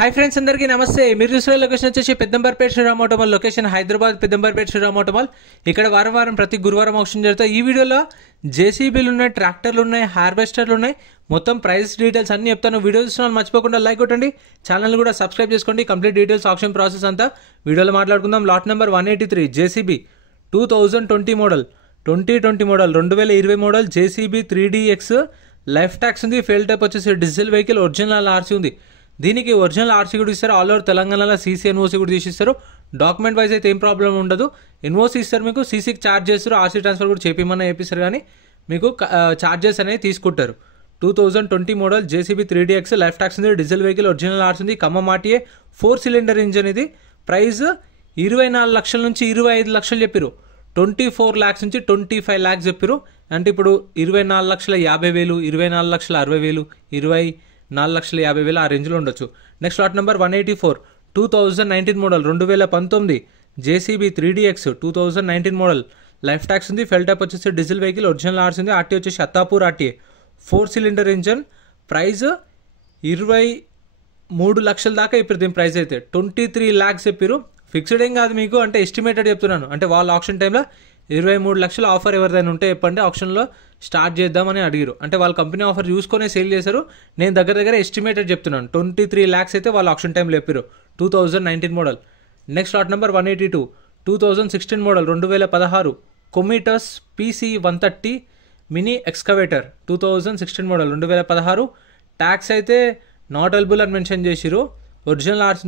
Hi friends, అందరికీ నమస్తే. మీరు చూసిన లొకేషన్ వచ్చేసి Peddamberpet Shriram automall location Hyderabad Peddamberpet Shriram automall. ఇక్కడ వారం ప్రతి గురువారం ఆప్షన్ జరుగుతాయి. ఈ వీడియోలో జేసీబీలు ఉన్నాయి, ట్రాక్టర్లు ఉన్నాయి, హార్వెస్టర్లు ఉన్నాయి. మొత్తం ప్రైస్ డీటెయిల్స్ అన్ని చెప్తాను. వీడియో చూసిన మర్చిపోకుండా లైక్ కొట్టండి, ఛానల్ కూడా సబ్స్క్రైబ్ చేసుకోండి. కంప్లీట్ డీటెయిల్స్ ఆప్షన్ ప్రాసెస్ అంతా వీడియోలో మాట్లాడుకుందాం. Lot number 183 JCB 2020 model 2020 model JCB 3DX. Life tax ఉంది. ఫెయిల్ టైప్ వచ్చేసి డీజిల్ వెహికల్. ఒరిజినల్ ఆర్సీ ఉంది. దీనికి ఒరిజినల్ ఆర్సీ కూడా ఇస్తారు. ఆల్ ఓవర్ తెలంగాణలో సీసీ ఎన్ఓసీ కూడా తీసిస్తారు. డాక్యుమెంట్ వైజ్ అయితే ఏం ప్రాబ్లం ఉండదు. ఎన్ఓసీ ఇస్తారు మీకు, సీసీకి ఛార్జ్ చేస్తారు. ఆర్సీ ట్రాన్స్ఫర్ కూడా చేపిమన్నా చేపిస్తారు, కానీ మీకు ఛార్జెస్ అనేవి తీసుకుంటారు. 2020 model JCB 3DX. Life tax ఉంది. Diesel vehicle. ఒరిజినల్ ఆర్సీ ఉంది. Khammam RTA 4 cylinder engine. ఇది ప్రైస్ 24 లక్షల నుంచి 25 లక్షలు చెప్పారు. 24 lakhs నుంచి 25 lakhs చెప్పారు. అంటే ఇప్పుడు 24,50,000, 24,60,000, 24,50,000 ఆ రేంజ్లో ఉండొచ్చు. Next lot number 184 2019 model 2019 JCB 3DX 2019 model. Life tax ఉంది. ఫెల్ టైప్ వచ్చేసి డీజిల్ వెహికల్. ఒరిజినల్ ఆర్సీ ఉంది. ఆర్టీ వచ్చేసి Attapur RTA 4 cylinder engine. Price 23 లక్షల దాకా చెప్పారు. దీని ప్రైస్ అయితే 23 lakhs చెప్పారు. ఫిక్స్డ్ ఏం కాదు మీకు, అంటే ఎస్టిమేటెడ్ చెప్తున్నాను. అంటే వాళ్ళ ఆప్షన్ టైంలో 23 లక్షల ఆఫర్ ఎవరిదైనా ఉంటే చెప్పండి, ఆప్షన్లో స్టార్ట్ చేద్దామని అడిగారు. అంటే వాళ్ళ కంపెనీ ఆఫర్ చూసుకొని సేల్ చేశారు. నేను దగ్గర ఎస్టిమేటెడ్ చెప్తున్నాను. 23 lakhs అయితే వాళ్ళ ఆప్షన్ టైంలో చెప్పారు. 2019 model. Next lot number 182 2016 model 2016 కొమిటస్ PC 130 mini excavator 2016 model 2016. Tax అయితే నాట్ ఎలిజిబుల్ అని మెన్షన్ చేసిరు. ఒరిజినల్ ఆర్సీ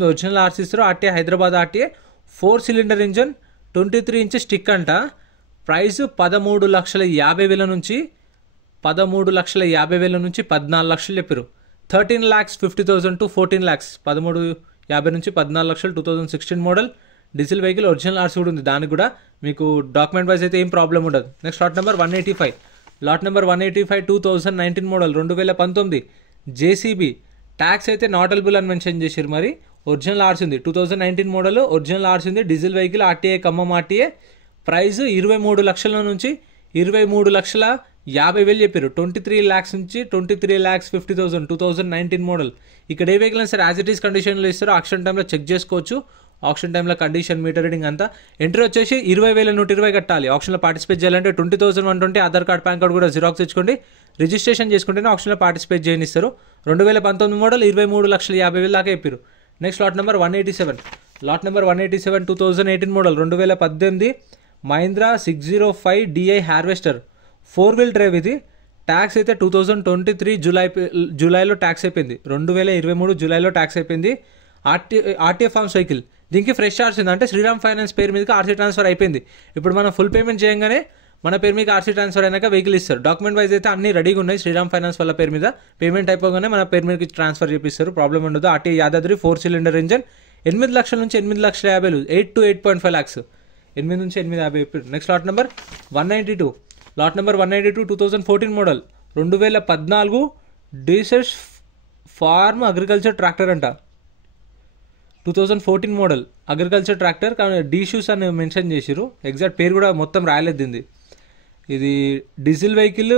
ఇస్తారు. RTA Hyderabad RTA 4 cylinder engine. 23 inch stick అంట. ప్రైస్ 13,50,000 నుంచి 14 లక్షలు చెప్పారు. 13,50,000 to 14 lakhs. 13,50,000 నుంచి 14 లక్షలు. 2016 model diesel vehicle. Original RC కూడా ఉంది. దానికి కూడా మీకు డాక్యుమెంట్ వైజ్ అయితే ఏం ప్రాబ్లం ఉండదు. Next lot number 185 lot number 185 2019 model 2019 JCB. Tax అయితే నాట్ ఎలిజిబుల్ అని మెన్షన్ చేశారు. మరి ఒరిజినల్ ఆర్సీ ఉంది. 2019 మోడల్ ఒరిజినల్ ఆర్సీ ఉంది. Diesel vehicle. RTA Khammam RTA. Price 23 లక్షల నుంచి 23,50,000 చెప్పారు. 23 lakhs నుంచి 23,50,000 2019 మోడల్. ఇక్కడ ఏ వెహికల్ సరే యాజ్ ఇట్ ఈస్ కండిషన్లో ఇస్తారో ఆప్షన్ టైంలో చెక్ చేసుకోవచ్చు. ఆప్షన్ టైంలో కండిషన్, మీటర్ రీడింగ్ అంతా. ఎంట్రీ వచ్చేసి 20,120 కట్టాలి. ఆప్షన్లో పార్టిసిపేట్ చేయాలంటే 20,120. ఆధార్ కార్డ్, పాన్ కార్డ్ కూడా జిరాక్స్ ఇచ్చుకోండి. రిజిస్ట్రేషన్ చేసుకుంటేనే ఆప్షన్లో పార్టిసిపేట్ చేయనిస్తారు. 2019 మోడల్ 23,50,000 దాకా చెప్పారు. Next lot number 187 lot number 187 2018 model 2018 Mahindra 605 DI harvester 4-wheel drive. ఇది ట్యాక్స్ అయితే 2023 జూలైలో ట్యాక్స్ అయిపోయింది. 2023 జూలైలో ట్యాక్స్ అయిపోయింది. RTA farms vehicle. దీనికి ఫ్రెష్ ఆర్సీ ఉంది. అంటే శ్రీరామ్ ఫైనాన్స్ పేరు మీదకి ఆర్సీ ట్రాన్స్ఫర్ అయిపోయింది. ఇప్పుడు మనం ఫుల్ పేమెంట్ చేయగానే మన పేరు మీద ఆర్సీ ట్రాన్స్ఫర్ అయినాక వెహికల్ ఇస్తారు. డాక్యుమెంట్ వైజ్ అయితే అన్ని రెడీగా ఉన్నాయి. శ్రీరామ్ ఫైనాన్స్ వాళ్ళ పేరు మీద పేమెంట్ అయిపోగానే మన పేరు మీదకి ట్రాన్స్ఫర్ చేపిస్తారు. ప్రాబ్లం ఉండదు. RTA Yadadri 4 cylinder engine. 8 లక్షల నుంచి 8,50,000. 8 to 8.5 lakhs. 8 నుంచి 8,50,000. Next lot number 192 lot number 192 2014 model 2014 డీసెస్ ఫార్మ్ అగ్రికల్చర్ ట్రాక్టర్ అంట. 2014 మోడల్ అగ్రికల్చర్ ట్రాక్టర్, కానీ డీషూస్ అని మెన్షన్ చేసిరు. ఎగ్జాక్ట్ పేరు కూడా మొత్తం రాయలేదు. ఇది diesel vehicle.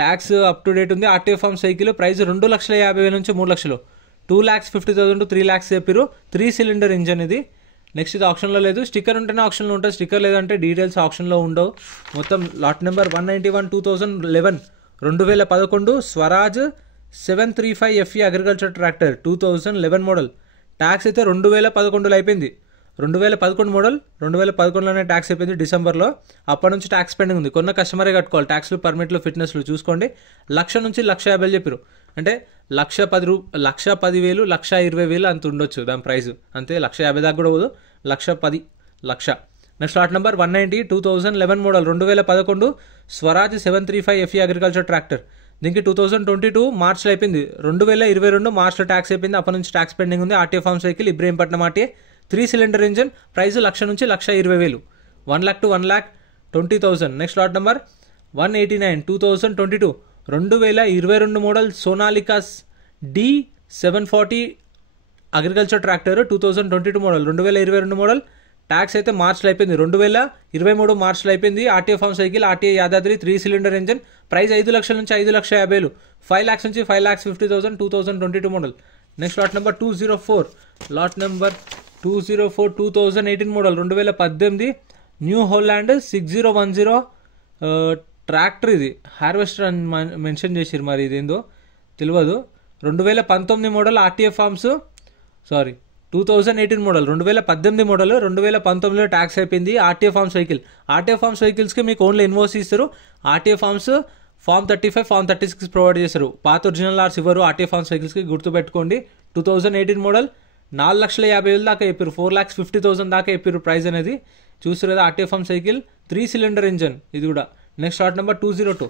Tax up to date ఉంది. RTA farms vehicle. ప్రైస్ 2,50,000 నుంచి 3 లక్షలు. 2,50,000 to 3 lakhs చెప్పారు. 3 సిలిండర్ ఇంజన్ ఇది. నెక్స్ట్ ఇది ఆప్షన్లో లేదు. స్టిక్కర్ ఉంటేనే ఆప్షన్లో ఉంటుంది. స్టిక్కర్ లేదంటే డీటెయిల్స్ ఆప్షన్లో ఉండవు. మొత్తం lot number 191 2011 Swaraj 735 FE agriculture tractor 2011 model. Tax అయితే 2011లో అయిపోయింది. 2011 మోడల్ 2011లోనే ట్యాక్స్ అయిపోయింది డిసెంబర్లో. అప్పటి నుంచి ట్యాక్స్ పెండింగ్ ఉంది. కొన్న కస్టమరే కట్టుకోవాలి. ట్యాక్స్లు, పర్మిట్లు, ఫిట్నెస్లు చూసుకోండి. 1,00,000 నుంచి 1,50,000 చెప్పారు. అంటే 1,10,000 1,20,000 అంత ఉండొచ్చు దాని ప్రైస్. అంతే, 1,50,000 దాకా కూడా పోదు. 1,10,000. Next lot number 190 2011 model 2011 Swaraj 735 FE agriculture tractor. దీనికి 2022 మార్చ్లో అయిపోయింది. 2022 మార్చ్లో ట్యాక్స్ అయిపోయింది. అప్పటి నుంచి ట్యాక్స్ పెండింగ్ ఉంది. RTA farms vehicle. Ibrahimpatnam RTA 3 cylinder engine. Price 1,00,000 నుంచి 1,20,000. 1 lakh to 1,20,000. Next lot number 189 2022 2022 model Sonalika D740 agriculture tractor 2022 model. 2022 model. Tax అయితే మార్చ్లో అయిపోయింది. 2023 మార్చ్లో అయిపోయింది. RTA farms vehicle. RTA Yadadri 3 cylinder engine. Price 5 లక్షల నుంచి 5,50,000. 5 lakhs నుంచి 5,50,000. 2022 model. Next lot number 204, lot number 204 2018 model 2018 New Holland 6010 tractor. ఇది హార్వెస్టర్ అని మెన్షన్ చేసిరు, మరి ఇదేందో తెలియదు. 2019 model RTA farms, 2018 model, 2018 model 2019లో ట్యాక్స్ అయిపోయింది. RTA farms vehicle. RTA farms వెహికల్స్కి మీకు ఓన్లీ ఇన్వాయిస్ ఇస్తారు. RTA farms form 35, form 36 provide చేస్తారు. పాత ఒరిజినల్ ఆర్స్ ఇవ్వరు ఆర్టీఏ ఫార్మ్స్ వెహికల్స్కి, గుర్తుపెట్టుకోండి. 2018 మోడల్ 4,50,000 దాకా చెప్పారు, 4,50,000 దాకా చెప్పారు ప్రైస్ అనేది. చూస్తారు కదా RTA farms vehicle, 3 cylinder engine ఇది కూడా. Next lot number 202,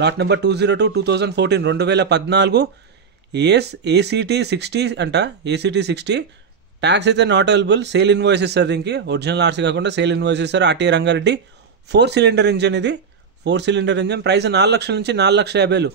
lot number 202 2014 2014 ACT 60 అంట. ఏసీటీ 60 ట్యాక్స్ అయితే నాట్ అవైలబుల్. సేల్ ఇన్వాయిస్ ఇస్తారు దీనికి, ఒరిజినల్ ఆర్సీ కాకుండా సేల్ ఇన్వాయిస్ ఇస్తారు. ఆర్టీఏ రంగారెడ్డి 4 సిలిండర్ ఇంజన్ ఇది, 4 సిలిండర్ ఇంజన్. ప్రైస్ 4 లక్షల నుంచి 4,50,000,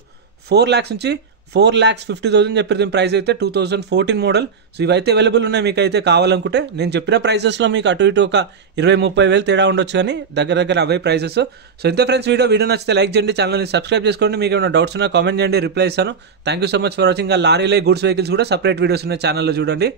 4 lakhs నుంచి 4,50,000 చెప్పారు దీని ప్రైస్ అయితే. 2014 మోడల్. సో ఇవైతే అవైలబుల్ ఉన్నాయి, మీకు అయితే కావాలనుకుంటే. నేను చెప్పిన ప్రైసెస్లో మీకు అటు ఇటు ఒక 20-30 వేలు తేడా ఉండొచ్చు, కానీ దగ్గర అవే ప్రైసెస్. సో ఇంతే ఫ్రెండ్స్, వీడియో నచ్చితే లైక్ చేయండి, ఛానల్ని సబ్స్క్రైబ్ చేసుకోండి. మీకు ఏమైనా డౌట్స్ ఉన్నా కామెంట్ చేయండి, రిప్లై ఇస్తాను. Thank you so much for watching. లారీలే గూడ్స్ వెహికల్స్ కూడా సపరేట్ వీడియోస్ ఉన్నాయి ఛానల్లో, చూడండి.